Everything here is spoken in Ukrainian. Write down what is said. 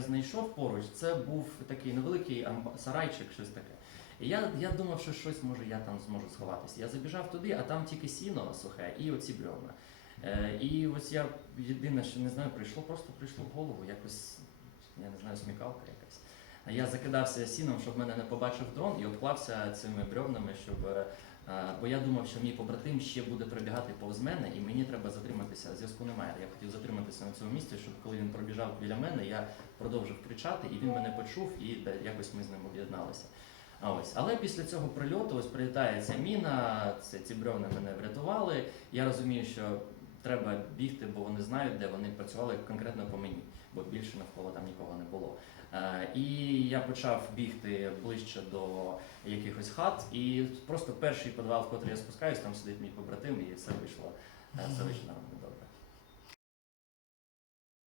знайшов поруч, це був такий невеликий сарайчик, щось таке. І я, я думав, що щось може я там зможу сховатися. Я забіжав туди, а там тільки сіно сухе і оці бревна. Е, і ось я єдине, що не знаю, прийшло, просто прийшло в голову, якось, я не знаю, смікалка якась. Я закидався сіном, щоб мене не побачив дрон, і обклався цими бревнами, щоб. е, Бо я думав, що мій побратим ще буде пробігати повз мене, і мені треба затриматися. Зв'язку немає. Я хотів затриматися на цьому місці, щоб коли він пробіжав біля мене, я продовжив кричати, і він мене почув, і якось ми з ним об'єдналися. А ось, але після цього прильоту ось прилітає ця міна, це ці бревна мене врятували. Я розумію, що треба бігти, бо вони знають, де вони працювали конкретно по мені, бо більше навколо там нікого не було. Е, і я почав бігти ближче до якихось хат, і просто перший підвал, в котрий я спускаюсь, там сидить мій побратим, і все вийшло. е, Все вийшло нормально.